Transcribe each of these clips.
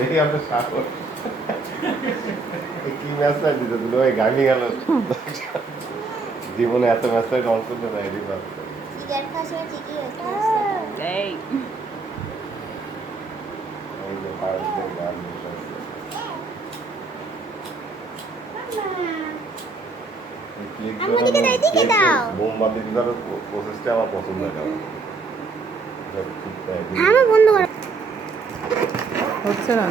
এই আমরা সাগর কি মেসেজ দিতে দিল ওই গালি গেল জীবনে এত মেসেজ অন করতে না এরই ভাবছে সিগারেট খাওয়ার সময় ঠিকই হচ্ছে এই ওই যে পারদের গান বসাচ্ছে আমাদেরকে দাও, এদিকে দাও। মোমবাতি দিদার প্রসেসটা আমার পছন্দ হয় না আমার বন্ধ করো হচ্ছে না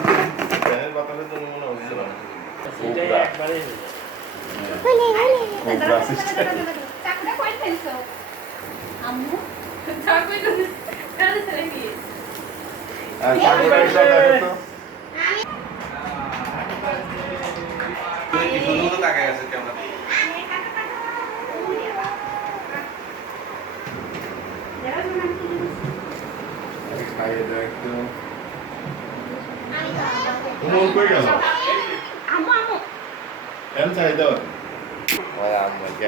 ফ্যানের বাতাসের জন্য মনে হচ্ছে না সেটাই একবারে হলে কোবরা সিস্টেম চাকুটা কই ফেলছো আম্মু চাকু তো কাছে চলে গিয়ে আর চাকুটা এসে দেখো তো তুই কি শুধু তো তাকায় আছে ক্যামেরা খাইয়ে দাও একটু আমি উমর কই গেল আম্মু আম্মু এম চাই দাও ওই আম্মা কে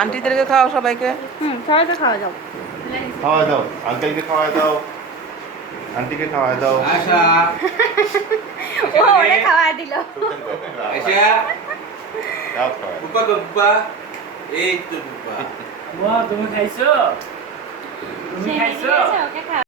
আন্টিদেরকে খাও সবাইকে সবাইকে খাওয়া যাও খাওয়া দাও আঙ্কেলকে খাওয়া দাও আন্টিকে খাওয়া দাও আশা ও ওরে খাওয়া দিল আশা দাও খাওয়া বুপা গো বুপা এই তো বুপা ওয়া তুমি খাইছো তুমি খাইছো ওকে খাওয়া